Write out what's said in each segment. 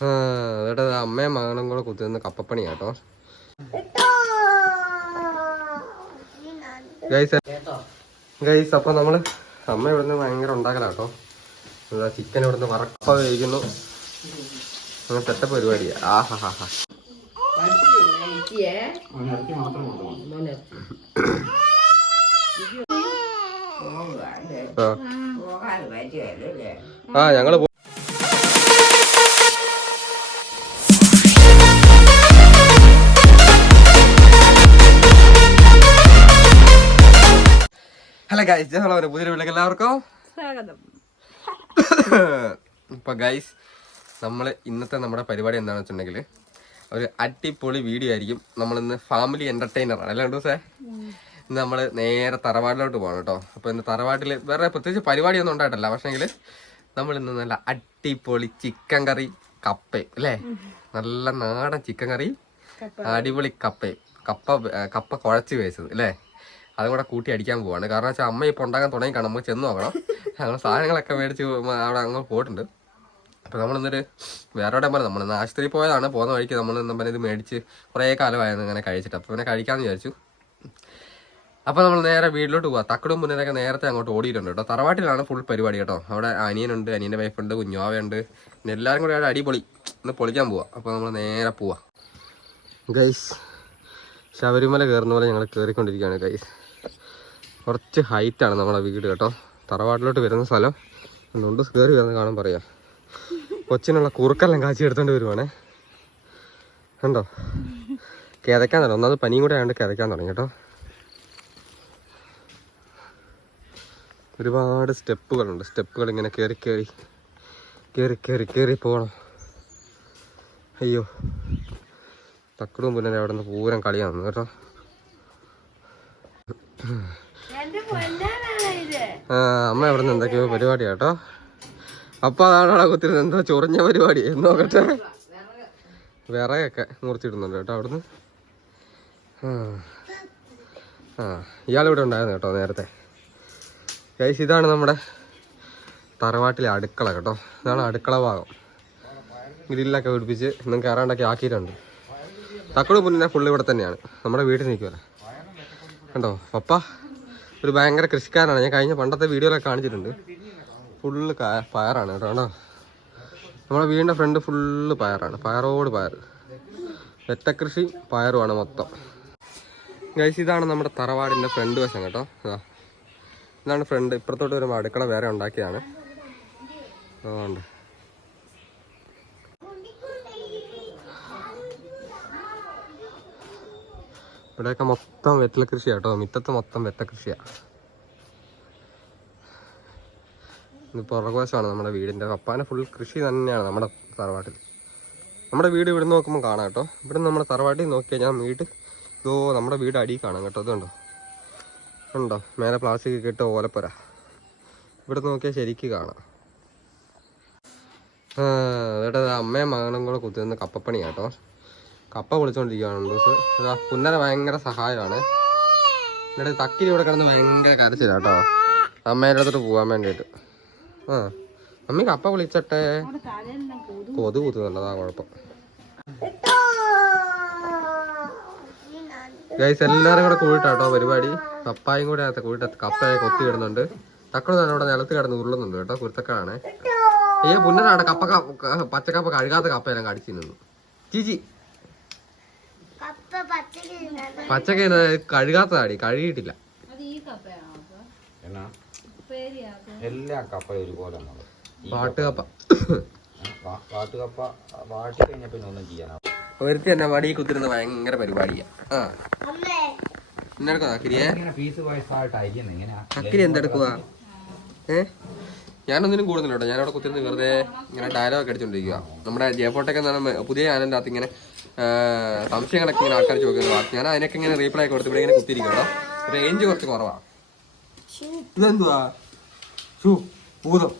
അതേട്ടാ അമ്മയും മകനും കൂടെ കുത്തിരുന്ന് കപ്പപ്പണി കേട്ടോ ഗൈസ് ഗൈസ് അപ്പൊ നമ്മൾ അമ്മ ഇവിടുന്ന് ഭയങ്കര ഉണ്ടാക്കലാട്ടോ. ചിക്കൻ ഇവിടുന്ന് വറക്കപ്പ വേവിക്കുന്നു. അങ്ങനെ സെറ്റപ്പ് പരിപാടിയാ. ആഹാ. ആ ഞങ്ങൾ ഹലോ ഗൈസ് ഹലോ പുതിയൊരു വീട്ടിലേക്ക് എല്ലാവർക്കും സ്വാഗതം. ഇപ്പൊ ഗൈസ് നമ്മൾ ഇന്നത്തെ നമ്മുടെ പരിപാടി എന്താണെന്ന് വെച്ചിട്ടുണ്ടെങ്കിൽ ഒരു അടിപൊളി വീഡിയോ ആയിരിക്കും. നമ്മളിന്ന് ഫാമിലി എന്റർടൈനർ ആണ്. അല്ലേ ദിവസേ ഇന്ന് നമ്മൾ നേരെ തറവാട്ടിലോട്ട് പോകണം കേട്ടോ. അപ്പൊ ഇന്ന് തറവാട്ടിൽ വേറെ പ്രത്യേകിച്ച് പരിപാടിയൊന്നും ഉണ്ടായിട്ടല്ല. പക്ഷെങ്കിൽ നമ്മൾ ഇന്ന് നല്ല അടിപൊളി ചിക്കൻ കറി കപ്പയും അല്ലേ? നല്ല നാടൻ ചിക്കൻ കറി അടിപൊളി കപ്പയും കപ്പ കപ്പ കുഴച്ച് വേച്ചത് അല്ലേ? അതും കൂടെ കൂട്ടി അടിക്കാൻ പോവാണ്. കാരണം വെച്ചാൽ അമ്മ ഇപ്പോൾ ഉണ്ടാക്കാൻ തുടങ്ങി കാണാം. നമുക്ക് ചെന്ന് നോക്കണം. ഞങ്ങൾ സാധനങ്ങളൊക്കെ മേടിച്ച് അവിടെ അങ്ങ് പോയിട്ടുണ്ട്. അപ്പോൾ നമ്മളിന്നൊരു വേറെ എവിടെ പറഞ്ഞു നമ്മളിന്ന് ആശുപത്രി പോയതാണ്. പോകുന്ന വഴിക്ക് നമ്മൾ ഇന്ന് പിന്നെ ഇത് മേടിച്ച് കുറേ കാലമായിരുന്നു ഇങ്ങനെ കഴിച്ചിട്ട്. അപ്പോൾ പിന്നെ കഴിക്കാമെന്ന് വിചാരിച്ചു. അപ്പോൾ നമ്മൾ നേരെ വീട്ടിലോട്ട് പോവാം. തക്കടും മുന്നേരൊക്കെ നേരത്തെ അങ്ങോട്ട് ഓടിയിട്ടുണ്ട് കേട്ടോ. തറവാട്ടിലാണ് ഫുൾ പരിപാടി കേട്ടോ. അവിടെ അനിയനുണ്ട് അനിയന്റെ വൈഫുണ്ട് കുഞ്ഞാവയുണ്ട് പിന്നെ എല്ലാവരും കൂടി അവിടെ അടിപൊളി. ഇന്ന് പൊളിക്കാൻ പോവാം. അപ്പോൾ നമ്മൾ നേരെ പോവാം. ഗൈസ് ശബരിമല കയറുന്ന പോലെ ഞങ്ങൾ കയറിക്കൊണ്ടിരിക്കുകയാണ് ഗൈസ് കുറച്ച് ഹൈറ്റാണ് നമ്മുടെ വീട് കേട്ടോ. തറവാട്ടിലോട്ട് വരുന്ന സ്ഥലം. അതുകൊണ്ട് കയറി വരുന്ന കാണാൻ പറയാം. കൊച്ചിനുള്ള കുറുക്കെല്ലാം കാച്ചി എടുത്തോണ്ട് വരുവാണേ. കണ്ടോ? കിതയ്ക്കാൻ തുടങ്ങി. ഒന്നാമത് പനിയും കൂടെ ആയതുകൊണ്ട് കിതയ്ക്കാൻ തുടങ്ങി കേട്ടോ. ഒരുപാട് സ്റ്റെപ്പുകളുണ്ട്. സ്റ്റെപ്പുകൾ ഇങ്ങനെ കയറി കയറി കയറി കയറി കയറി പോകണം. അയ്യോ. തക്കടും പിന്നെ അവിടെ നിന്ന് പൂരം കളിയാണ് കേട്ടോ. ആ, അമ്മ അവിടെ നിന്ന് എന്തൊക്കെയോ പരിപാടി കേട്ടോ. അപ്പൊ അതാണ് കുത്തിരുന്നത് എന്താ ചൊറിഞ്ഞ പരിപാടി. നോക്കട്ടെ. വിറകൊക്കെ മുറിച്ചിടുന്നുണ്ട് കേട്ടോ അവിടുന്ന്. ആ ഇയാളിവിടെ ഉണ്ടായിരുന്നു കേട്ടോ നേരത്തെ. ഗൈസ് ഇതാണ് നമ്മുടെ തറവാട്ടിലെ അടുക്കള കേട്ടോ. ഇതാണ് അടുക്കള ഭാഗം. ഗ്രില്ലൊക്കെ പിടിപ്പിച്ച് ഇന്നും കയറാണ്ടൊക്കെ ആക്കിയിട്ടുണ്ട്. തക്കട് മുന്നേ ഫുള്ള് ഇവിടെ തന്നെയാണ്. നമ്മുടെ വീട്ടിൽ നിൽക്കുമല്ലോ കണ്ടോ? പപ്പ? ഒരു ഭയങ്കര കൃഷിക്കാരനാണ്. ഞാൻ കഴിഞ്ഞ പണ്ടത്തെ വീഡിയോയിലൊക്കെ കാണിച്ചിട്ടുണ്ട്. ഫുള്ള് പയറാണ് കേട്ടോ നമ്മുടെ വീടിന്റെ ഫ്രണ്ട് ഫുള്ള് പയറാണ്. പയറോട് പയർ. വെറ്റക്കൃഷി പയറുമാണ് മൊത്തം. ഗൈസ് ഇതാണ് നമ്മുടെ തറവാടിന്റെ ഫ്രണ്ട് വശം കേട്ടോ. ഇതാ. ഇതാണ് ഫ്രണ്ട് ഇപ്പുറത്തോട്ട് വരുമ്പോൾ അടുക്കള വേറെ ഉണ്ടാക്കിയതാണ്. അതുകൊണ്ട് ഇവിടെയൊക്കെ മൊത്തം വെറ്റല കൃഷിയാ കേട്ടോ. മിറ്റത്ത് മൊത്തം വെറ്റ കൃഷിയാ. ഇത് പുറകുവശമാണ് നമ്മുടെ വീടിന്റെ പപ്പാനെ ഫുൾ കൃഷി തന്നെയാണ് നമ്മുടെ തറവാട്ടിൽ. നമ്മുടെ വീട് ഇവിടെ നോക്കുമ്പോൾ കാണാം കേട്ടോ. ഇവിടെ നമ്മുടെ തറവാട്ടിൽ നോക്കി കഴിഞ്ഞാൽ വീട് ഇതോ നമ്മുടെ വീട് അടിയിൽ കാണാം കേട്ടോ. അതുണ്ടോ ഉണ്ടോ? മേലെ പ്ലാസ്റ്റിക് ഇട്ട് ഓലപ്പുര. ഇവിടെ നോക്കിയാൽ ശരിക്ക് കാണാം. അതേട്ടാ അമ്മയും മകനും കൂടെ കുത്തിരുന്ന് കപ്പപ്പണി കേട്ടോ. കപ്പ വിളിച്ചോണ്ടിരിക്കുകയാണ് അതാ പുന്നര ഭയങ്കര സഹായമാണ്. എന്നിട്ട് തക്കിരി ഇവിടെ കിടന്ന് ഭയങ്കര കരച്ചില്ല കേട്ടോ. അമ്മേന്റെ അടുത്തോട്ട് പോകാൻ വേണ്ടിയിട്ട്. ആ അമ്മി കപ്പ വിളിച്ചട്ടെ കൊതു കൊതു കുത്തുന്നുണ്ട് അതാ കുഴപ്പം. ഗൈസ് എല്ലാവരും കൂടെ കൂടിയിട്ടാട്ടോ പരിപാടി. കപ്പായും കൂടെ അകത്ത് കൂടിയിട്ട് കപ്പയെ കൊത്തി ഇടുന്നുണ്ട്. തന്നെ അവിടെ നിലത്ത് കിടന്ന് ഉരുളുന്നുണ്ട് കേട്ടോ കുരുത്തക്കാണ് ഏ പുന്നരാണ് കപ്പ പച്ചക്കപ്പ കഴുകാത്ത കപ്പയെല്ലാം കടിച്ചു നിന്നു ചീച്ചി. പച്ചക്ക കഴുകാത്തതാടി കഴുകിയിട്ടില്ല. അത് ഈ കപ്പയാണോ അപ്പൊ? എന്നാ? എല്ലാ കപ്പയും ഒരുപോലെ വാട്ടുകപ്പ. വാട്ടുകപ്പ വാട്ടി കഴിഞ്ഞ പിന്നെ ഒന്നും ചെയ്യാനാ. ഒരുത്തി തന്നെ വടി കുത്തിരുന്ന ഭയങ്കര പരിപാടിയാ. ചക്കിരി എന്തെടുക്കുവാ? ഏ? ഞാനൊന്നിനും കൂടുന്നില്ല കേട്ടോ. ഞാനവിടെ കുത്തിരുന്ന് വെറുതെ ഇങ്ങനെ ഡയലോഗ് അടിച്ചോണ്ടിരിക്കുക നമ്മുടെ ജയപ്പോട്ടൊക്കെ എന്ന് പറയുമ്പോൾ പുതിയ ചാനലിന്റെ അകത്ത് ഇങ്ങനെ സംശയങ്ങളൊക്കെ ഇങ്ങനെ ആൾക്കാർ ചോദിക്കുന്നത് ഞാൻ അതിനൊക്കെ ഇങ്ങനെ റീപ്ലൈ കൊടുത്ത് ഇവിടെ ഇങ്ങനെ കുത്തിരിക്കും റേഞ്ച് കുറച്ച് കുറവാ. ഇതെന്തുവാ? ഭൂതം.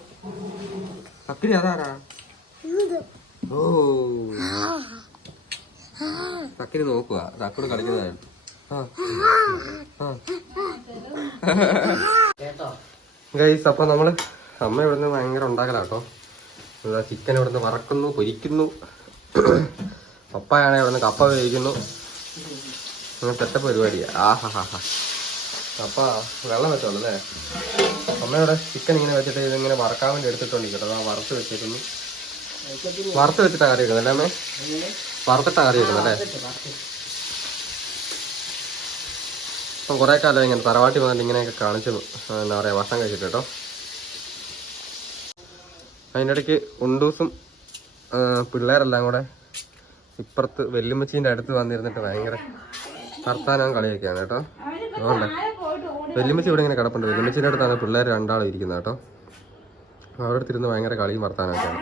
കക്കിരി അതാരാ? ഓ. കക്കിരി നോക്കുക ആ. ആ. ഗൈസ് അപ്പൊ നമ്മൾ അമ്മ ഇവിടുന്ന് ഭയങ്കര ഉണ്ടാക്കലാട്ടോ. ചിക്കൻ ഇവിടുന്ന് വറക്കുന്നു പൊരിക്കുന്നു. പപ്പായാണെങ്കിൽ ഇവിടെ നിന്ന് കപ്പ വേവിക്കുന്നു ഇങ്ങനത്തെ പരിപാടിയാ. ആഹാ ഹാ ഹാ അപ്പ വെള്ളം വെച്ചോളൂ അല്ലേ അമ്മയോടെ ചിക്കൻ ഇങ്ങനെ വെച്ചിട്ട് ഇതിങ്ങനെ വറക്കാൻ വേണ്ടി എടുത്തിട്ടുണ്ട് അതാ വറുത്ത് വെച്ചിരുന്നു വറുത്ത് വെച്ചിട്ട് കറി വെക്കുന്നത് അല്ലേ അമ്മേ? വറുത്തിട്ടാ കറി വെക്കുന്നത് അല്ലേ അപ്പം കുറേ കാലം ഇങ്ങനെ തറവാട്ടി വന്നിട്ട് ഇങ്ങനെയൊക്കെ കാണിച്ചു. എന്താ പറയുക ഭക്ഷണം കഴിച്ചിട്ട് കേട്ടോ. അതിന്റെ ഇടയ്ക്ക് ഉണ്ടൂസും പിള്ളേരെല്ലാം കൂടെ ഇപ്പുറത്ത് വെല്ലുമ്മച്ചീന്റെ അടുത്ത് വന്നിരുന്നിട്ട് ഭയങ്കര ഭർത്താനം കളിയൊക്കെയാണ് കേട്ടോ. അതുകൊണ്ട്. വെല്ലുമ്മച്ചി ഇവിടെ ഇങ്ങനെ കിടപ്പുണ്ട്. വെല്ലുമ്മച്ചീന്റെ അടുത്താണ് പിള്ളേർ രണ്ടാളും ഇരിക്കുന്നത് കേട്ടോ. അവിടെ അടുത്തിരുന്ന് ഭയങ്കര കളിയും വർത്താനമൊക്കെയാണ്.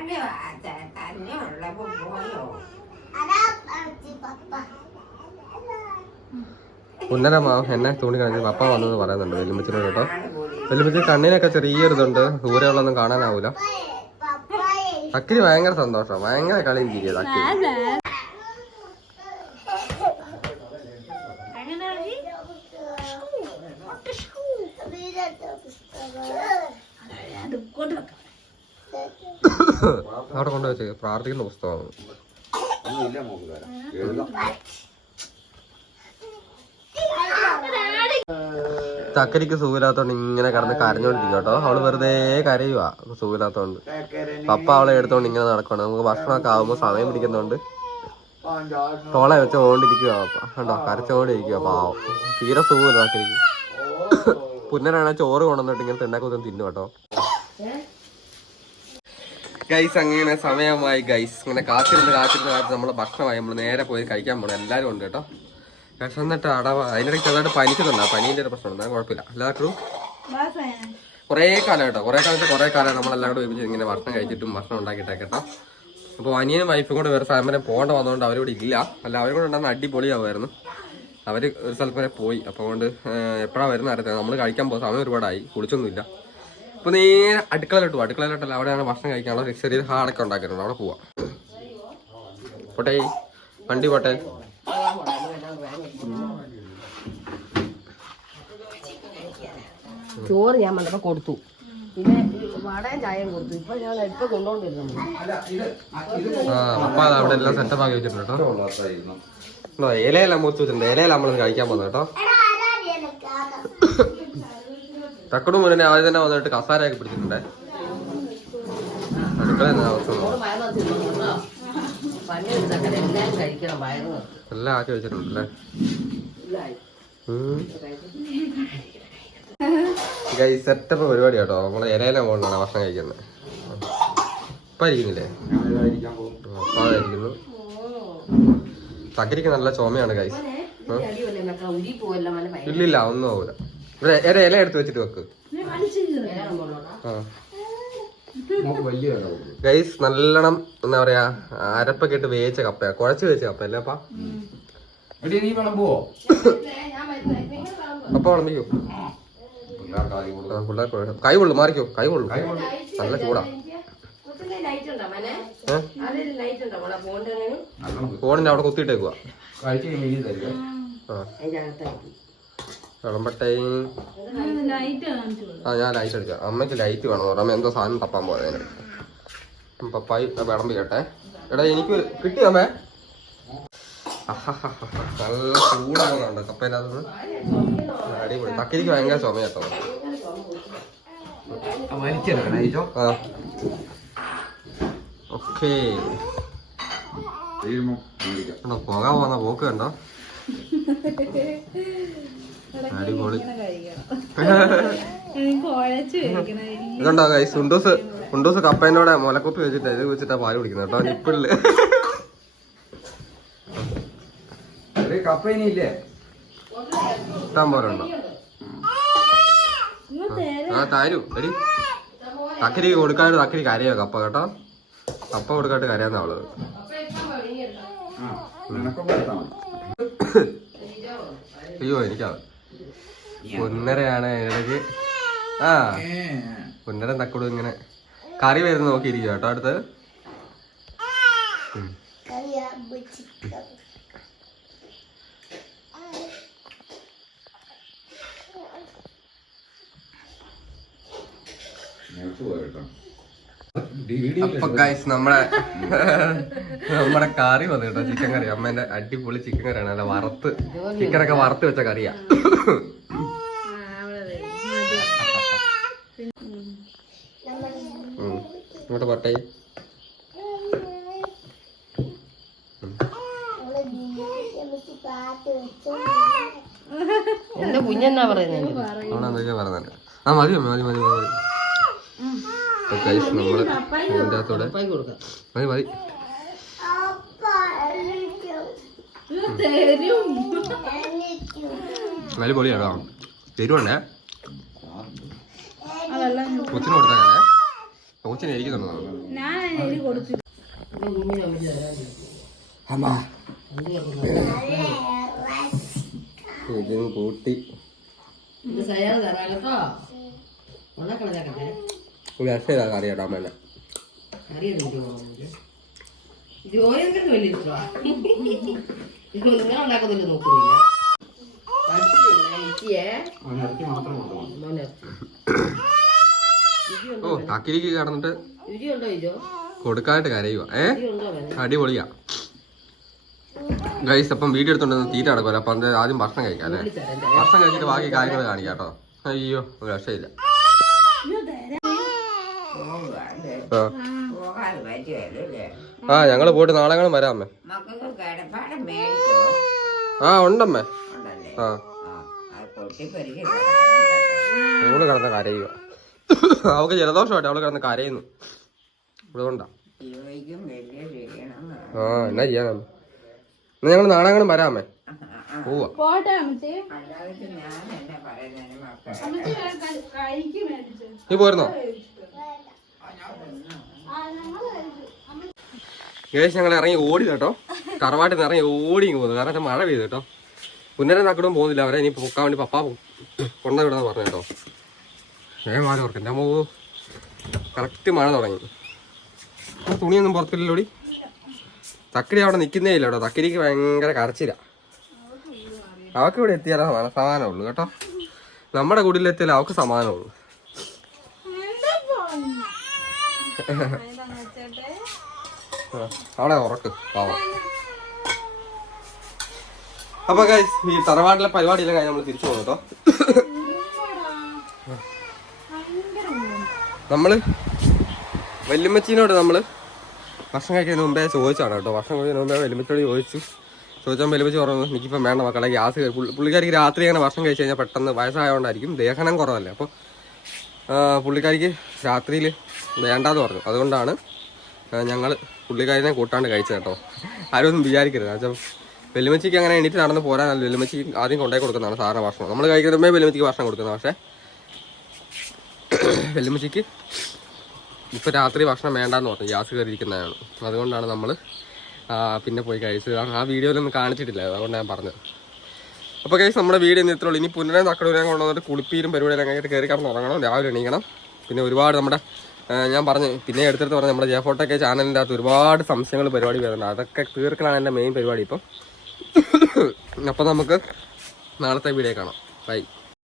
ഉന്നരമാ എന്നെ തുണി കഴിഞ്ഞ് പപ്പ വന്നെന്ന് പറയുന്നുണ്ട് വെല്ലുമ്മച്ചിനോട് കേട്ടോ. വെല്ലുമ്മച്ചി കണ്ണിനൊക്കെ ചെറിയൊരിതുണ്ട്. ദൂരെയുള്ളൊന്നും കാണാനാവൂല. അക്കിരി ഭയങ്കര സന്തോഷം. ഭയങ്കര കളിയും ചിരിയത് അക്കിരി കൊണ്ടുവച്ച് പ്രാർത്ഥിക്കുന്ന പുസ്തകമാണ്. ചക്കരിക്ക് സുഖമില്ലാത്തോണ്ട് ഇങ്ങനെ കടന്ന് കരഞ്ഞോണ്ടിരിക്കും കേട്ടോ. അവൾ വെറുതെ കരയുവാ സുഖമില്ലാത്തോണ്ട്. പപ്പ അവളെ എടുത്തോണ്ട് ഇങ്ങനെ നടക്കണം നമുക്ക് ഭക്ഷണമൊക്കെ ആവുമ്പോ സമയം പിടിക്കുന്നോണ്ട് തോളെ വെച്ച് ഓണ്ടിരിക്കുക കണ്ടോ? കരച്ചോണ്ടിരിക്കുക പാവം. തീരെ സുഖമില്ല ചക്കരിക്ക്. പുന്നനാണ് ചോറ് കൊണ്ടുവന്നിട്ട് ഇങ്ങനെ തിണ്ടാക്കൊന്നും തിന്നു കേട്ടോ. ഗൈസ് അങ്ങനെ സമയമായി. ഗൈസ് ഇങ്ങനെ കാത്തിരുന്ന് കാത്തിരുന്ന് കാത്തിരുന്ന് നമ്മളെ ഭക്ഷണമായി. നമ്മൾ നേരെ പോയി കഴിക്കാൻ പോകണം എല്ലാവരും ഉണ്ട് കേട്ടോ. പക്ഷെ എന്നിട്ട് അടവ അതിനിടയ്ക്ക് ചെറുതായിട്ട് പനിക്കുന്നുണ്ട് ആ പനീന്റെ ഒരു പ്രശ്നമുണ്ട് അത് കുഴപ്പമില്ല. എല്ലാവർക്കും കുറേ കാലം കേട്ടോ. കുറേ കാലത്ത് കുറേ കാലം നമ്മളെല്ലാം കൂടെ ഒരുമിച്ച് ഇങ്ങനെ ഭക്ഷണം കഴിച്ചിട്ടും ഭക്ഷണം ഉണ്ടാക്കിയിട്ടൊക്കെ കേട്ടോ. അപ്പോൾ അനിയനും വൈഫും കൂടെ വേറെ ഫാമിലി പോകേണ്ട വന്നതുകൊണ്ട് അവരിവിടെ ഇല്ല. അല്ല അവരും കൂടെ ഉണ്ടാകുന്ന അടിപൊളിയാവുമായിരുന്നു. അവർ ഒരു സ്ഥലത്ത് വരെ പോയി. അപ്പോൾ കൊണ്ട് എപ്പോഴാണ് വരുന്ന അറിയത്തില്ല. നമ്മൾ കഴിക്കാൻ പോകുന്ന സമയം ഒരുപാടായി. കുളിച്ചൊന്നുമില്ല. അപ്പോൾ നേരെ അടുക്കളയിലോട്ട് പോകും അടുക്കളയിലോട്ടല്ല അവിടെയാണ് ഭക്ഷണം കഴിക്കാനുള്ള ചെറിയ ഹാളൊക്കെ ഉണ്ടാക്കിയിട്ടുണ്ട്. അവിടെ പോവാം. പോട്ടെ. വണ്ടി പോട്ടെ. ചോറ് ഞാൻ വന്നപ്പോ കൊടുത്തു. പിന്നെ വടയും ചായയും കൊടുത്തു. ഇപ്പൊ ഞാൻ ഇപ്പൊ കൊണ്ടുകൊണ്ടിരുന്നു അപ്പം അവിടെ എല്ലാം സെറ്റപ്പ് ആക്കി വെച്ചിട്ടുണ്ട് കേട്ടോ. ഇലയെല്ലാം മൂത്ത് വെച്ചിട്ടുണ്ട്. ഇലയെല്ലാം നമ്മൾ കഴിക്കാൻ പോകുന്നത് കേട്ടോ. തക്കടും മുന്നേ ആദ്യം തന്നെ വന്നിട്ട് കസാരയൊക്കെ പിടിച്ചിട്ടുണ്ടേ? അടുക്കള എല്ലാം ആക്കി വെച്ചിട്ടുണ്ടല്ലേ? ഗൈ സെറ്റപ്പ് പരിപാടി കേട്ടോ. നമ്മളെ ഇലയിലെ മുകളിലാണ് ഭക്ഷണം കഴിക്കുന്നത്. ഇപ്പം ഇരിക്കുന്നില്ലേ? ഞാനിതായിരിക്കാൻ പോകും അപ്പം ചക്കരിക്ക് നല്ല ചുമയാണ് ഗൈസ് ഇല്ലില്ല ഒന്നും ആവൂല. ഇവിടെ ഇല ഇല എടുത്ത് വെച്ചിട്ട് വെക്ക്. ഗൈസ് നല്ലോണം എന്താ പറയാ അരപ്പൊക്കെ ഇട്ട് വേവിച്ച കപ്പയാ. കുഴച്ച് വേവിച്ച കപ്പ അല്ലേ അപ്പാ അപ്പൊ വിളമ്പിക്കോ. പിള്ളേർ കൈ കൊള്ളു മാറിക്കോ. കൈ കൊള്ളു. നല്ല ചൂടാ. ഫോണിന്റെ അവിടെ കുത്തിയിട്ടേക്കുവാ ആ. കാണിച്ചു ആ ഞാൻ ലൈറ്റ് എടുക്കാം. അമ്മയ്ക്ക് ലൈറ്റ് വേണം. അമ്മ എന്തോ സാധനം തപ്പാൻ പോയതിന്. പപ്പായി വിളമ്പി കേട്ടെ. എടാ എനിക്ക് കിട്ടി അമ്മേ. നല്ല ചൂട് പോകുന്നുണ്ട് കപ്പേന്റെ അകത്ത് അടിപൊളി. തക്കിരിക്ക് ഭയങ്കര ചുമ കേട്ടോ. ഓക്കേ. പോകാൻ പോകുന്ന പോക്ക് കണ്ടോ? അടിപൊളി. ഇതുണ്ടോ ഗൈസ് ഉണ്ടൂസ്. ഉണ്ടൂസ് കപ്പേനോടെ മുലക്കുപ്പി വെച്ചിട്ട് ഇത് വെച്ചിട്ടാ പാൽ കുടിക്കുന്നത് കേട്ടോ. നിപ്പിളിൽ കപ്പ ഇനി ഇല്ലേ? ഇഷ്ടം പോലെ ഉണ്ടോ? ആ താരു. എടി. തക്കരി കൊടുക്കാണ്ട് തക്കരി കരയോ കപ്പ കേട്ടോ? കപ്പ കൊടുക്കാണ്ട് കരയാന്ന അവൾ അയ്യോ എനിക്കാണ് പുന്നരയാണ് ഇടയ്ക്ക്. ആ ഒന്നര തക്കോടും ഇങ്ങനെ. കറി വരുന്ന നോക്കിയിരിക്കും കേട്ടോ അടുത്ത്. നമ്മടെ നമ്മടെ അപ്പൊ ഗൈസ് നമ്മളെ നമ്മുടെ കറി വന്നു കേട്ടോ ചിക്കൻ കറി. അമ്മേന്റെ അടിപൊളി ചിക്കൻ കറിയാണ്. അല്ല വറുത്ത് ചിക്കനൊക്കെ വറുത്ത് വെച്ച കറിയാ. ഇങ്ങോട്ട് പോട്ടെ. എന്റെ കുഞ്ഞെന്നാ പറയുന്നത് ആ മതി മതി മതി മതി അപ്പൊ ഗൈസ് നമ്മൾ ഇതിന്റെ അകത്തൂടെ പപ്പായ്ക്ക് കൊടുക്കാം. മതി മതി. ഇത് തരും. നല്ല പൊളിയാണോ തരുവാണേ കൊച്ചിന് കൊടുത്താലേ കൊച്ചിന് ഇരിക്കുന്നുണ്ടോ കൂട്ടി. രക്ഷയില്ല കറി കേട്ടോ അമ്മേനെ. ജോലിയൊക്കെ വലിയ നിങ്ങൾ ഉണ്ടാക്കുന്നില്ല നോക്കുന്നില്ല. ഇച്ചിയേ ഓ തക്കിലേക്ക് കടന്നിട്ട് കൊടുക്കാനായിട്ട് കരയുക ഏ? അടിപൊളിയാ. ഗൈസ് അപ്പം വീഡിയോ എടുത്തോണ്ട് തീറ്റ നടക്കുമല്ലോ അപ്പം ആദ്യം ഭക്ഷണം കഴിക്കാം അല്ലേ? ഭക്ഷണം കഴിച്ചിട്ട് ബാക്കി കാര്യങ്ങൾ കാണിക്കാം കേട്ടോ. അയ്യോ ഒരു രക്ഷയില്ല. ആ. ഞങ്ങൾ പോയിട്ട് നാളെങ്ങളും വരാമേ ആ ഉണ്ടമ്മേ. ആ. അവൾ കിടന്ന് കരയുക അവൾക്ക് ജലദോഷമായിട്ട് അവൾ കിടന്ന് കരയുന്നു. അതുകൊണ്ടാ. ആ എന്നാ ചെയ്യാ എന്നാ ഞങ്ങൾ നാണാങ്ങനും വരാമേ. പോവാ. നീ പോരുന്നോ? ഏകദേശം ഞങ്ങൾ ഇറങ്ങി ഓടി കേട്ടോ. കറവാട്ടിൽ നിന്ന് ഇറങ്ങി ഓടി ഇങ്ങ് പോകുന്നു. കാരണം മഴ പെയ്തു കേട്ടോ. പുന്നരം നക്കടും പോകുന്നില്ല. അവരെ ഇനി പൊക്കാൻ വേണ്ടി പപ്പ കൊണ്ടുവിടാന്ന് പറഞ്ഞു കേട്ടോ. വേഗം മാറി ഓർക്കും എന്റെ അമ്മ കറക്റ്റ് മഴ തുടങ്ങി. തുണിയൊന്നും പുറത്തില്ലല്ലോടി. തക്കടി അവിടെ നിൽക്കുന്നേ ഇല്ല കേട്ടോ. തക്കരിക്ക് ഭയങ്കര കരച്ചില്ല അവൾക്ക് ഇവിടെ എത്തിയാലേ സമാധാനമേ ഉള്ളൂ കേട്ടോ. നമ്മുടെ കുടിയിലെത്തിയാലേ അവൾക്ക് സമാധാനമുള്ളൂ ആ, അവിടെ ഉറക്ക്. പാവം. അപ്പൊ ഈ തറവാട്ടിലെ പരിപാടിയെല്ലാം കഴിഞ്ഞ് നമ്മൾ തിരിച്ചു പോകും കേട്ടോ. നമ്മൾ വല്യമ്മച്ചീനോട് നമ്മൾ ഭക്ഷണം കഴിക്കുന്നതിന് മുമ്പേ ചോദിച്ചാണ് കേട്ടോ. ഭക്ഷണം കഴിക്കുന്നതിന് മുമ്പേ വല്യമ്മച്ചോട് ചോദിച്ചു. ചോദിച്ചാൽ വല്യമ്മച്ചി പറഞ്ഞു എനിക്കിപ്പോൾ വേണ്ട മക്കളെ ഗ്യാസ് കയറി." പുള്ളി- പുള്ളിക്കാരിക്ക് രാത്രി അങ്ങനെ ഭക്ഷണം കഴിച്ച് കഴിഞ്ഞാൽ പെട്ടെന്ന് വയസ്സായതുകൊണ്ടായിരിക്കും ദഹനം കുറവല്ലേ. അപ്പോൾ പുള്ളിക്കാരിക്ക് രാത്രിയിൽ വേണ്ടാന്ന് പറഞ്ഞു. അതുകൊണ്ടാണ് ഞങ്ങൾ പുള്ളിക്കാരിനെ കൂട്ടാണ്ട് കഴിച്ചത് കേട്ടോ. ആരും ഒന്നും വിചാരിക്കരുത് എന്നുവെച്ചാൽ വെല്ലുമച്ചിക്ക് അങ്ങനെ എണീറ്റ് നടന്ന് പോരാനല്ല. വെല്ലുമച്ചി ആദ്യം കൊണ്ടുപോയി കൊടുക്കുന്നതാണ് സാധാരണ ഭക്ഷണം. നമ്മൾ കഴിക്കുന്നതുമ്പോൾ വെല്ലുമച്ചിക്ക് ഭക്ഷണം കൊടുക്കുന്നത് പക്ഷേ വെല്ലുമച്ചിക്ക് ഇപ്പോൾ രാത്രി ഭക്ഷണം വേണ്ടാന്ന് പറഞ്ഞു ഗ്യാസ് കയറിയിരിക്കുന്നതാണ്. അതുകൊണ്ടാണ് നമ്മൾ പിന്നെ പോയി കഴിച്ചത്. ആ- വീഡിയോയിലൊന്നും കാണിച്ചിട്ടില്ല അതുകൊണ്ടാണ് ഞാൻ പറഞ്ഞത്. അപ്പോൾ കഴിച്ച് നമ്മുടെ വീഡിയോ ഇന്ന് ഇത്രയുള്ളൂ ഇനി പുനരെ തക്കടൂരം കൊണ്ടുവന്നിട്ട് കുളിപ്പീരും പരിപാടിയെല്ലാം കഴിഞ്ഞിട്ട് കയറി കിടന്ന് ഉറങ്ങണം രാവിലെ എണീക്കണം. പിന്നെ ഒരുപാട് നമ്മുടെ ഞാൻ പറഞ്ഞു പിന്നെ എടുത്തെടുത്ത് പറഞ്ഞു നമ്മുടെ ജയഫോട്ടൊക്കെ ചാനലിന്റെ അകത്ത് ഒരുപാട് സംശയങ്ങൾ പരിപാടി വരുന്നുണ്ട്. അതൊക്കെ തീർക്കലാണ് എന്റെ മെയിൻ പരിപാടി ഇപ്പം. അപ്പം നമുക്ക് നാളത്തെ വീഡിയോ കാണാം. ബൈ